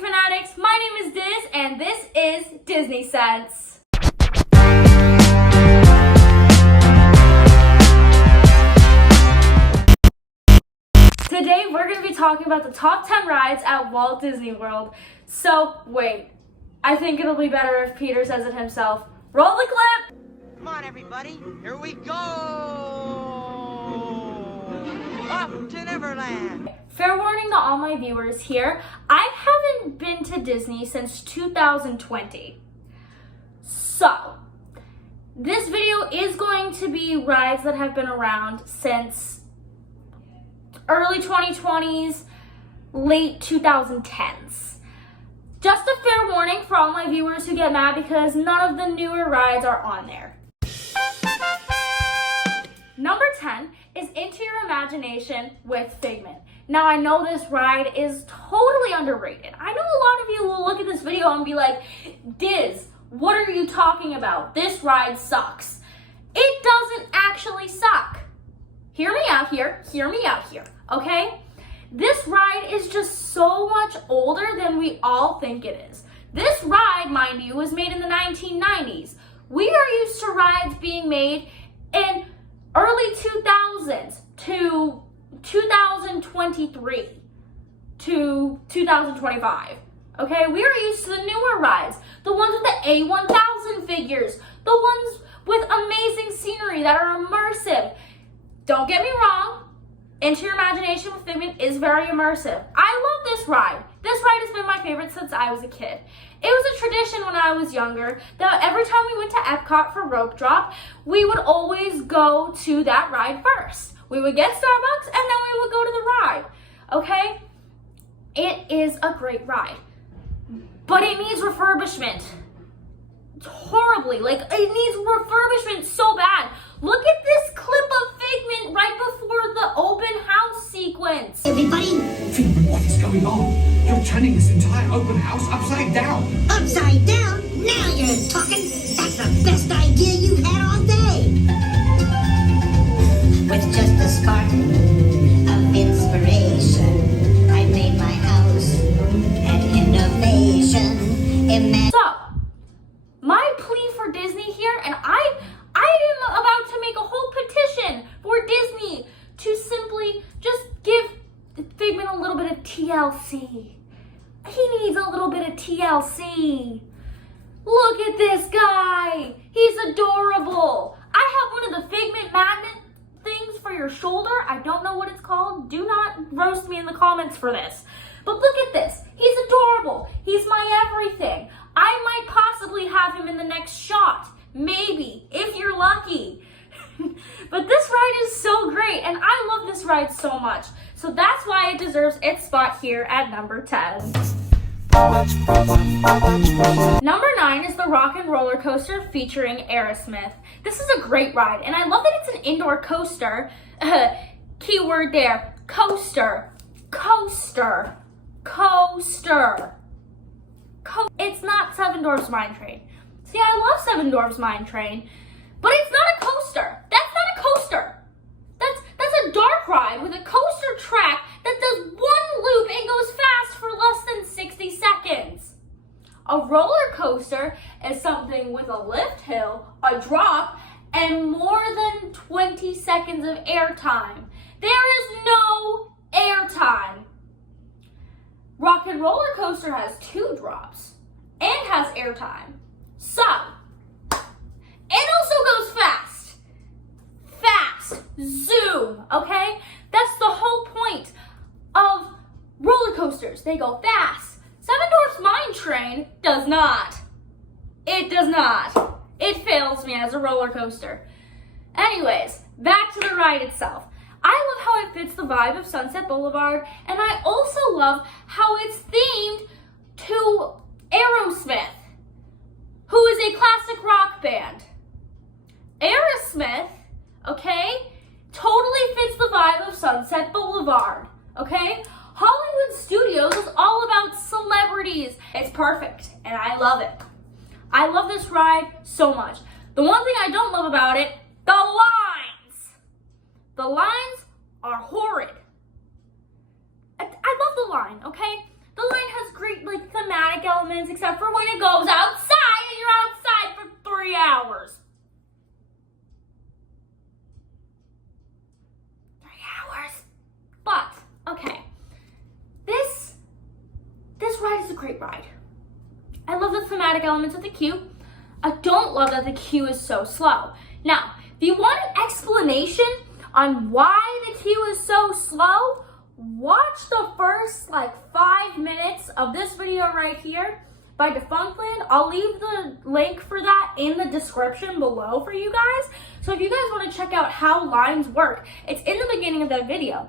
fanatics, my name is Diz, and this is Disney Sense. Today we're going to be talking about the top 10 rides at Walt Disney World. So, wait, I think it'll be better if Peter says it himself. Roll the clip! Come on, everybody, here we go! Up to Neverland! Fair warning to all my viewers here, I haven't been to Disney since 2020. So, this video is going to be rides that have been around since early 2020s, late 2010s. Just a fair warning for all my viewers who get mad because none of the newer rides are on there. Number 10 is Into Your Imagination with Figment. Now, I know this ride is totally underrated. I know a lot of you will look at this video and be like, Diz, what are you talking about? This ride sucks. It doesn't actually suck. Hear me out here, okay? This ride is just so much older than we all think it is. This ride, mind you, was made in the 1990s. We are used to rides being made in early 2000s to 2023 to 2025. Okay, we are used to the newer rides, the ones with the A1000 figures, the ones with amazing scenery that are immersive. Don't get me wrong, Into Your Imagination with Figment is very immersive. I love this ride. This ride has been my favorite since I was a kid. It was a tradition when I was younger that every time we went to Epcot for rope drop, we would always go to that ride first. We would get Starbucks and then we would go to the ride, okay? It is a great ride, but it needs refurbishment. Horribly, like it needs refurbishment so bad. Look at this clip of Figment right before the open house sequence. Everybody, Figment, what is going on? You're turning this entire open house upside down. upside down? Now you're talking. That's the best idea you've had all day. With just a spark of inspiration, I made my house an innovation. So, my plea for Disney here, and I am about to make a whole petition for Disney to simply just give Figment a little bit of TLC. He needs a little bit of TLC. Look at this guy. He's adorable. I have one of the Figment magnet things for your shoulder. I don't know what it's called. Do not roast me in the comments for this. But look at this. He's adorable. He's my everything. I might possibly have him in the next shot. Maybe, if you're lucky. But this ride is so great, and I love this ride so much. So that's why it deserves its spot here at number 10. Number 9 is the Rock and Roller Coaster featuring Aerosmith. This is a great ride, and I love that it's an indoor coaster. Keyword there, coaster, coaster, coaster. It's not Seven Dwarfs Mine Train. See, I love Seven Dwarfs Mine Train, but it's not a coaster. That's not a coaster. That's a dark ride with a coaster track that does one loop and goes fast for less than 60 seconds. A roller coaster is something with a lift hill, a drop, and more than 20 seconds of airtime. There is no airtime. Rock and Roller Coaster has 2 drops and has airtime. So, it also goes fast. Fast. Zoom, okay? That's the whole point of roller coasters. They go fast. Seven Dwarfs Mine Train does not. It does not. It fails me as a roller coaster. Anyways, back to the ride itself. I love how it fits the vibe of Sunset Boulevard, and I also love how it's themed to Aerosmith, who is a classic rock band. Aerosmith, okay, totally fits the vibe of Sunset Boulevard, okay? Hollywood Studios is all about celebrities. It's perfect, and I love it. I love this ride so much. The one thing I don't love about it, the lines. The lines are horrid. I love the line, okay? The line has great, like, elements except for when it goes outside and you're outside for 3 hours. 3 hours. But, okay. This ride is a great ride. I love the thematic elements of the queue. I don't love that the queue is so slow. Now, if you want an explanation on why the queue is so slow, watch the first 5 minutes of this video right here by Defunctland. I'll leave the link for that in the description below for you guys. So if you guys want to check out how lines work, it's in the beginning of that video.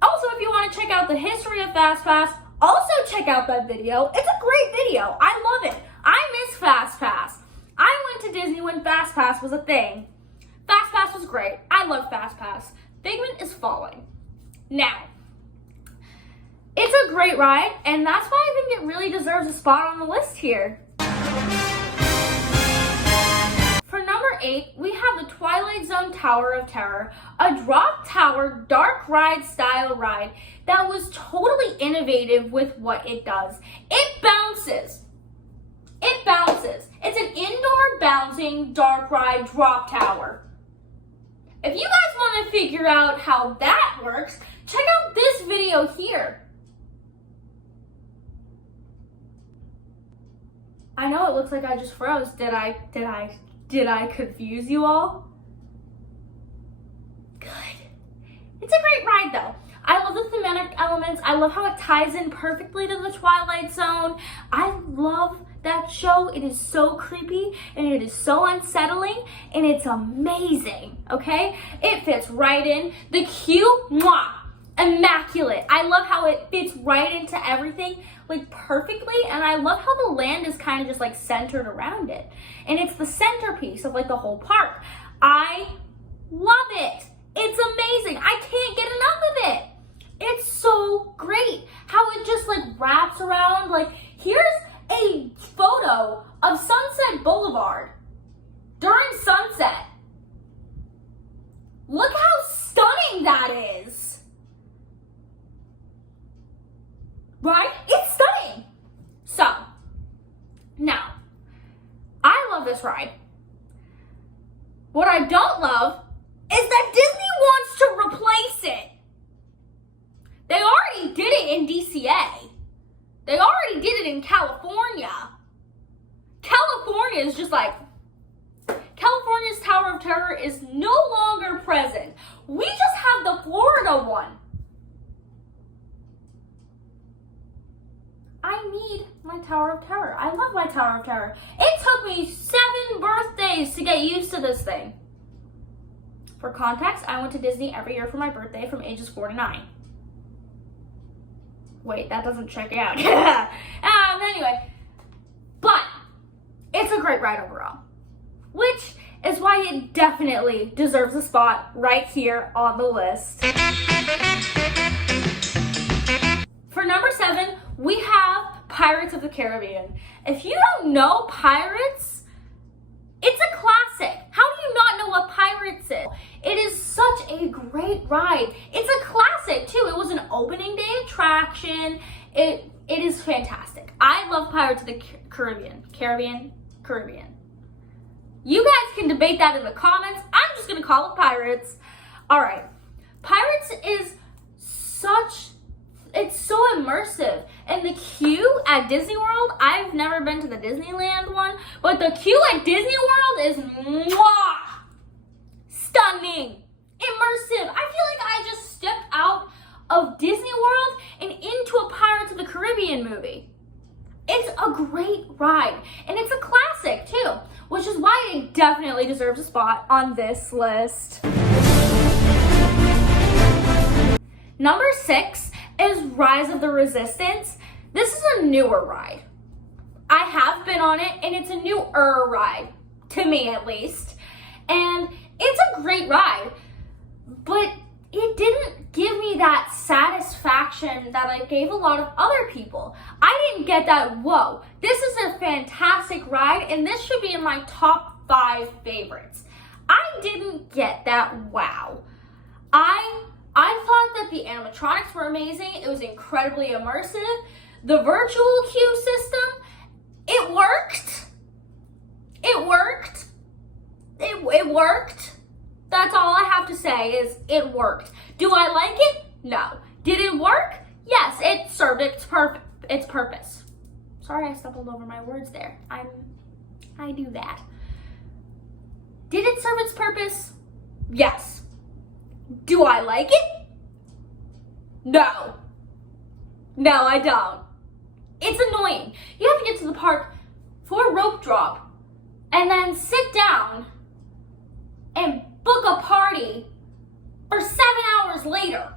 Also, if you want to check out the history of FastPass, also check out that video. It's a great video. I love it. I miss FastPass. I went to Disney when FastPass was a thing. FastPass was great. I love FastPass. Figment is falling. Now, it's a great ride, and that's why I think it really deserves a spot on the list here. For number 8, we have the Twilight Zone Tower of Terror, a drop tower dark ride style ride that was totally innovative with what it does. It bounces. It bounces. It's an indoor bouncing dark ride drop tower. If you guys want to figure out how that works, check out this video here. I know it looks like I just froze. Did I confuse you all? Good. It's a great ride though. I love the thematic elements. I love how it ties in perfectly to the Twilight Zone. I love that show. It is so creepy and it is so unsettling and it's amazing, okay? It fits right in. The queue, mwah, immaculate. I love how it fits right into everything perfectly, and I love how the land is kind of just centered around it. And it's the centerpiece of the whole park. I love it. It's amazing. I can't get enough of it. It's so great how it just wraps around. Here's a photo of Sunset Boulevard during sunset. Look how stunning that is. Right? It's stunning. So, now, I love this ride. What I don't love is that Disney wants to replace it. They already did it in DCA. They already did it in California. California is just California's Tower of Terror is no longer present. We just have the Florida one. I need my Tower of Terror. I love my Tower of Terror. It took me 7 birthdays to get used to this thing. For context, I went to Disney every year for my birthday from ages 4 to 9. Wait, that doesn't check out. Anyway, but it's a great ride overall, which is why it definitely deserves a spot right here on the list. For number 7, we have Pirates of the Caribbean. If you don't know Pirates, it's a classic. How do you not know what Pirates is? It is such a great ride. It's a classic too. It was an opening day attraction. It is fantastic. I love Pirates of the Caribbean. Caribbean. You guys can debate that in the comments. I'm just gonna call it Pirates. All right. Pirates is it's so immersive. And the queue at Disney World, I've never been to the Disneyland one, but the queue at Disney World is mwah, stunning, immersive. I feel like I just stepped out of Disney World and into a Pirates of the Caribbean movie. It's a great ride, and it's a classic too, which is why it definitely deserves a spot on this list. Number 6 is Rise of the Resistance. This is a newer ride. I have been on it, and it's a newer ride, to me at least. And it's a great ride, but it didn't give me that satisfaction that I gave a lot of other people. I didn't get that, whoa, this is a fantastic ride, and this should be in my top 5 favorites. I didn't get that wow. I thought that the animatronics were amazing. It was incredibly immersive. The virtual queue system, It worked. It worked. It worked. That's all I have to say is it worked. Do I like it? No. Did it work? Yes, it served its purpose. Sorry, I stumbled over my words there. I do that. Did it serve its purpose? Yes. Do I like it? No. No, I don't. It's annoying. You have to get to the park for a rope drop and then sit down and book a party for 7 hours later.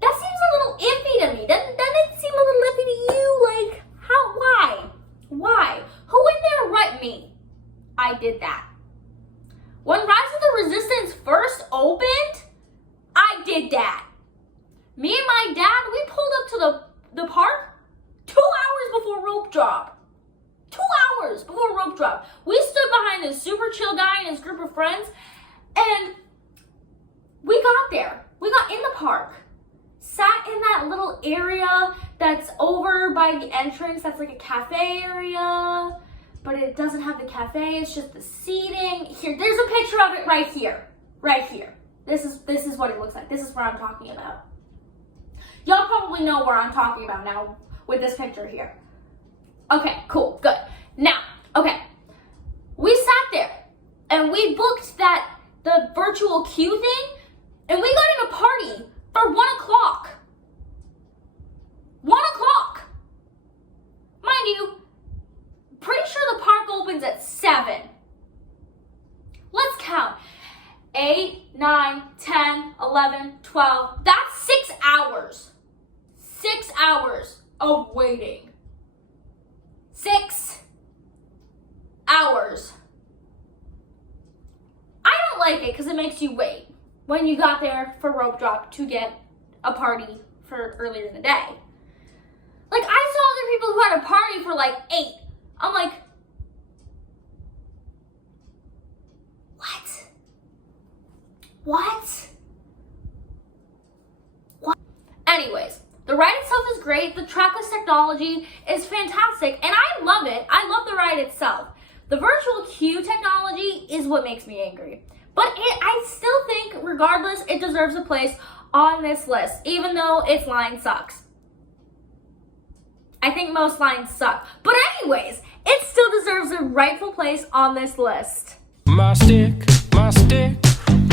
That seems a little iffy to me. Doesn't it seem a little iffy to you? Like, how, why? Why? Who in there right me? I did that. When Rise of the Resistance first opened, I did that. Me and my dad, we pulled up to the park 2 hours before rope drop. 2 hours before rope drop. We stood behind this super chill guy and his group of friends, and we got there. We got in the park, sat in that little area that's over by the entrance. That's like a cafe area, but it doesn't have the cafe. It's just the seating. Here, there's a picture of it right here. Right here. This is what it looks like. This is what I'm talking about. Y'all probably know where I'm talking about now with this picture here. Okay, cool, good. Now, okay, we sat there and we booked the virtual queue thing, and we got in a party for 1 o'clock. 1 o'clock. Mind you, pretty sure the park opens at 7. Let's count. 8, 9, 10, 11, 12. That's 6 hours. 6 hours of waiting. 6 hours. I don't like it because it makes you wait when you got there for rope drop to get a party for earlier in the day. Like, I saw other people who had a party for like 8. I'm like, what? What? What? Anyways, the ride itself is great. The trackless technology is fantastic, and I love it. I love the ride itself. The virtual queue technology is what makes me angry. But I still think, regardless, it deserves a place on this list, even though its line sucks. I think most lines suck. But anyways, it still deserves a rightful place on this list. My stick, my stick,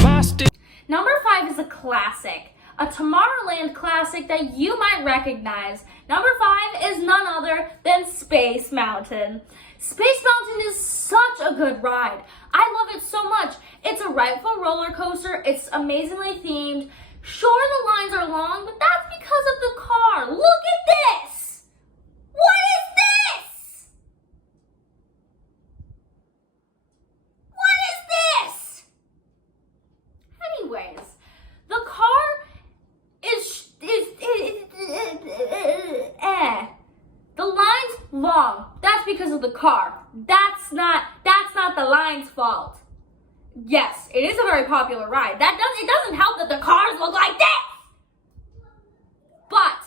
my stick. Number 5 is a classic. A Tomorrowland classic that you might recognize. Number 5 is none other than Space Mountain. Space Mountain is such a good ride. I love it so much. It's a rightful roller coaster. It's amazingly themed. Sure, the lines are long, but that's because of the car. Look at this! What is this? What is this? Anyways, the car is the line's long. That's because of the car. That's not the line's fault. Yes, it is a very popular ride. It doesn't help that the cars look like this. But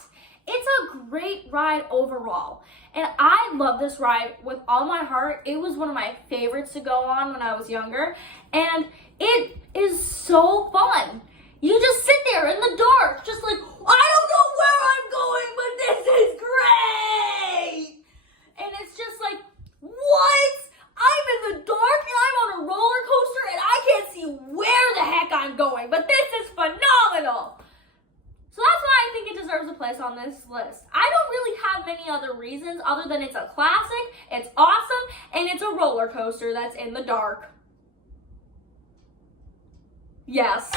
it's a great ride overall. And I love this ride with all my heart. It was one of my favorites to go on when I was younger. And it is so fun. You just sit there in the dark, just like, I don't know where I'm going, but this is great. And it's just like, what? I'm in the dark and I'm on a roller coaster and I can't see where the heck I'm going, but this is phenomenal. So that's why I think it deserves a place on this list. I don't really have many other reasons other than it's a classic, it's awesome, and it's a roller coaster that's in the dark. Yes.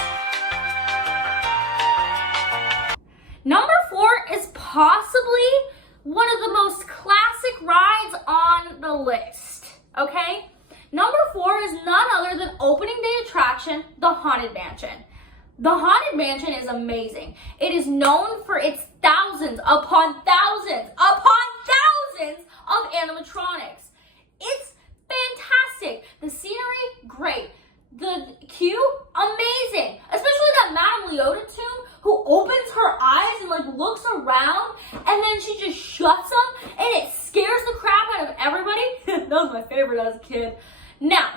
Number 4 is possibly one of the most classic rides on the list, okay? Number 4 is none other than opening day attraction, the Haunted Mansion. The Haunted Mansion is amazing. It is known for its thousands upon thousands of animatronics. It's fantastic. The scenery, great. The queue, amazing. Especially that Madame Leota tune who opens her eyes and like looks around and then she just shuts kid. Now,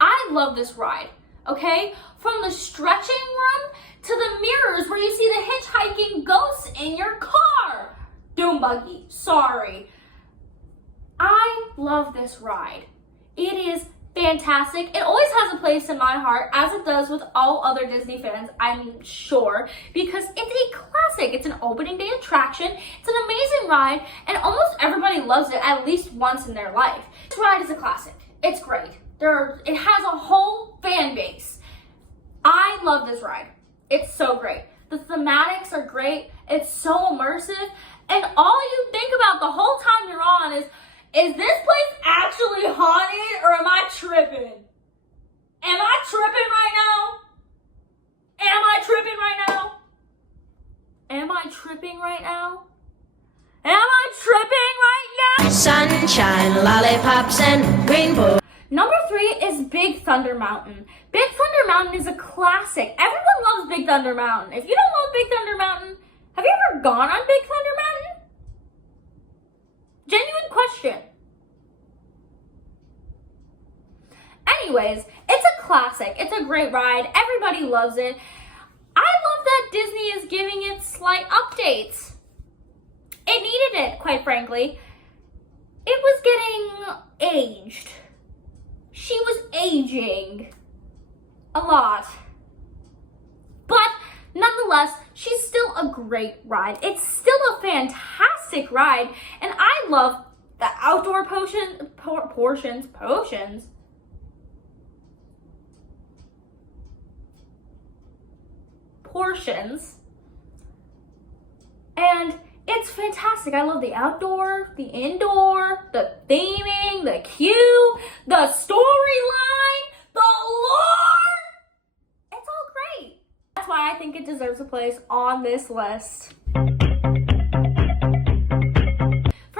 I love this ride, okay? From the stretching room to the mirrors where you see the hitchhiking ghosts in your car. Doom buggy, sorry. I love this ride. It is fantastic. It always has a place in my heart, as it does with all other Disney fans, I'm sure, because it's a classic. It's an opening day attraction. It's an amazing ride, and almost everybody loves it at least once in their life. This ride is a classic. It's great. It has a whole fan base. I love this ride. It's so great. The thematics are great. It's so immersive, and all you think about the whole time you're on is this place actually haunted, or am I tripping? Am I tripping right now? Am I tripping right now? Am I tripping right now? Am I tripping right now? Sunshine, lollipops, and rainbow. Number 3 is Big Thunder Mountain. Big Thunder Mountain is a classic. Everyone loves Big Thunder Mountain. If you don't love Big Thunder Mountain, have you ever gone on Big Thunder Mountain? Genuine question. Anyways, it's a classic. It's a great ride. Everybody loves it. I love that Disney is giving it slight updates. It needed it, quite frankly. It was getting aged. She was aging a lot. But nonetheless, she's still a great ride. It's still a fantastic ride. And I love the outdoor portions. And it's fantastic. I love the outdoor, the indoor, the theming, the queue, the storyline, the lore. It's all great. That's why I think it deserves a place on this list. For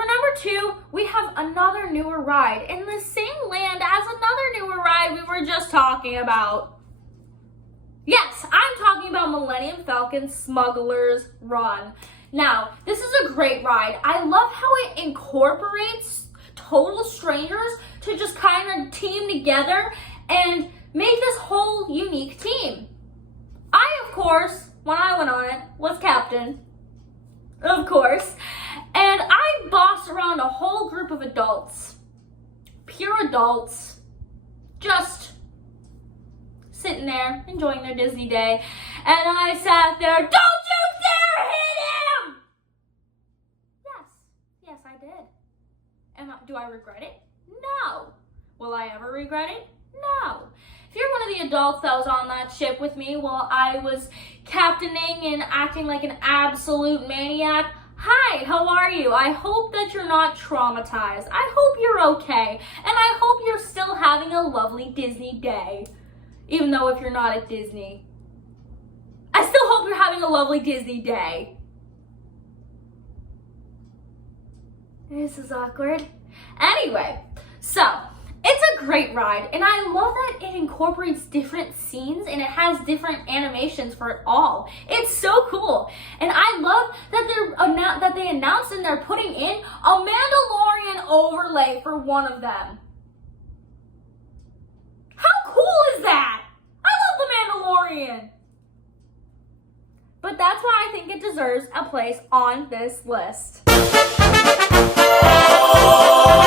number 2, we have another newer ride in the same land as another newer ride we were just talking about. Yes, I'm talking about Millennium Falcon Smuggler's Run. Now, this is a great ride. I love how it incorporates total strangers to just kind of team together and make this whole unique team. I, of course, when I went on it, was captain, of course, and I bossed around a whole group of adults, pure adults, just sitting there, enjoying their Disney day, and I sat there, don't you dare hit him! Yes, I did. Do I regret it? No. Will I ever regret it? No. If you're one of the adults that was on that ship with me while I was captaining and acting like an absolute maniac, hi, how are you? I hope that you're not traumatized. I hope you're okay. And I hope you're still having a lovely Disney day. Even though if you're not at Disney, I still hope you're having a lovely Disney day. This is awkward. Anyway, so it's a great ride, and I love that it incorporates different scenes and it has different animations for it all. It's so cool, and I love that they announced and they're putting in a Mandalorian overlay for one of them. How cool is that? I love the Mandalorian. But that's why I think it deserves a place on this list.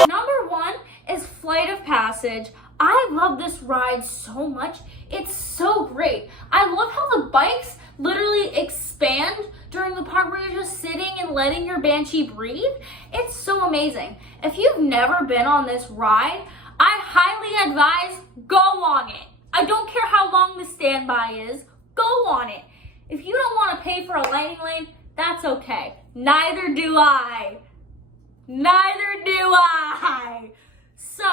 Number 1 is Flight of Passage. I love this ride so much. It's so great. I love how the bikes literally expand during the part where you're just sitting and letting your Banshee breathe. It's so amazing. If you've never been on this ride, I highly advise go on it. I don't care how long the standby is, go on it. If you don't want to pay for a landing lane, that's okay. Neither do I. Neither do I. So,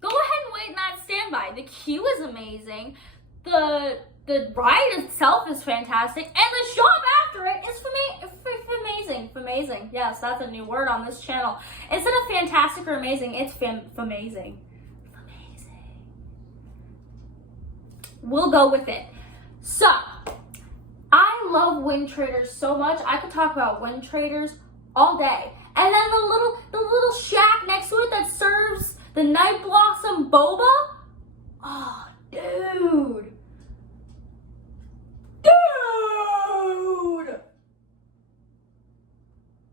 go ahead and wait in that standby. The queue is amazing. The ride itself is fantastic. And the shop after it is amazing. Amazing. Yes, that's a new word on this channel. Instead of fantastic or amazing, it's amazing. We'll go with it. So, I love Wind Traders so much. I could talk about Wind Traders all day. And then the little shack next to it that serves The Night Blossom Boba? Oh, dude. Dude!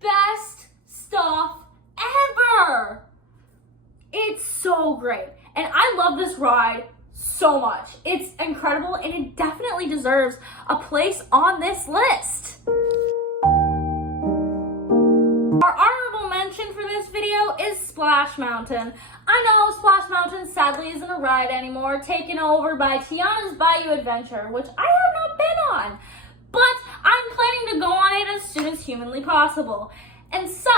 Best stuff ever! It's so great. And I love this ride so much. It's incredible and it definitely deserves a place on this list. Our honorable mention for this video is Splash Mountain. I know Splash Mountain sadly isn't a ride anymore, taken over by Tiana's Bayou Adventure, which I have not been on. But I'm planning to go on it as soon as humanly possible. And so,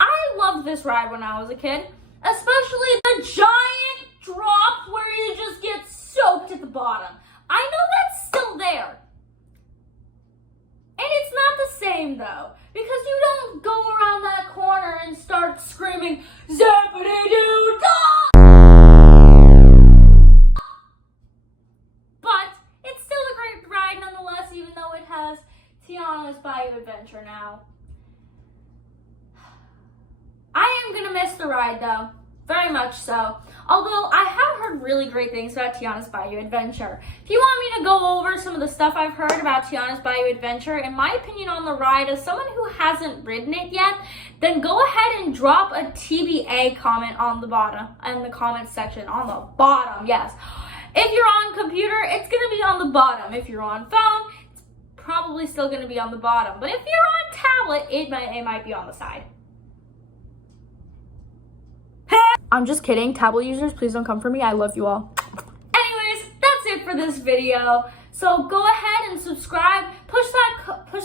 I loved this ride when I was a kid, especially the giant drop where you just get soaked at the bottom. I know that's still there. And it's not the same though, because you don't go around that corner and start screaming, Zappity-doo-dah! But it's still a great ride nonetheless, even though it has Tiana's Bayou Adventure now. I am gonna miss the ride though, very much so. Although I have heard really great things about Tiana's Bayou Adventure. If you want me to go over some of the stuff I've heard about Tiana's Bayou Adventure and my opinion on the ride as someone who hasn't ridden it yet, then go ahead and drop a TBA comment on the bottom, in the comments section, on the bottom, yes. If you're on computer, it's gonna be on the bottom. If you're on phone, it's probably still gonna be on the bottom. But if you're on tablet, it might be on the side. I'm just kidding. Tablet users, please don't come for me. I love you all. Anyways, that's it for this video. So go ahead and subscribe. Push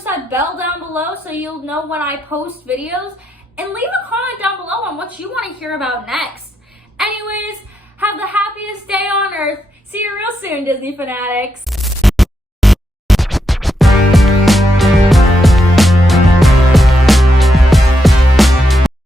that bell down below so you'll know when I post videos. And leave a comment down below on what you want to hear about next. Anyways, have the happiest day on earth. See you real soon, Disney fanatics.